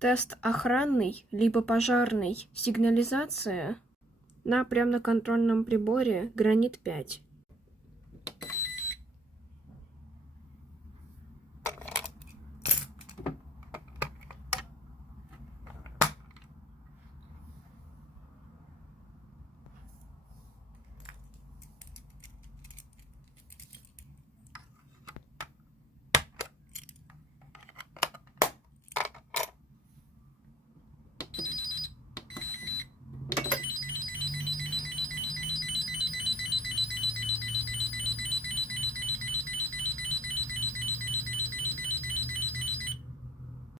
Тест охранный, либо пожарный, сигнализация. Прям на контрольном приборе гранит 5.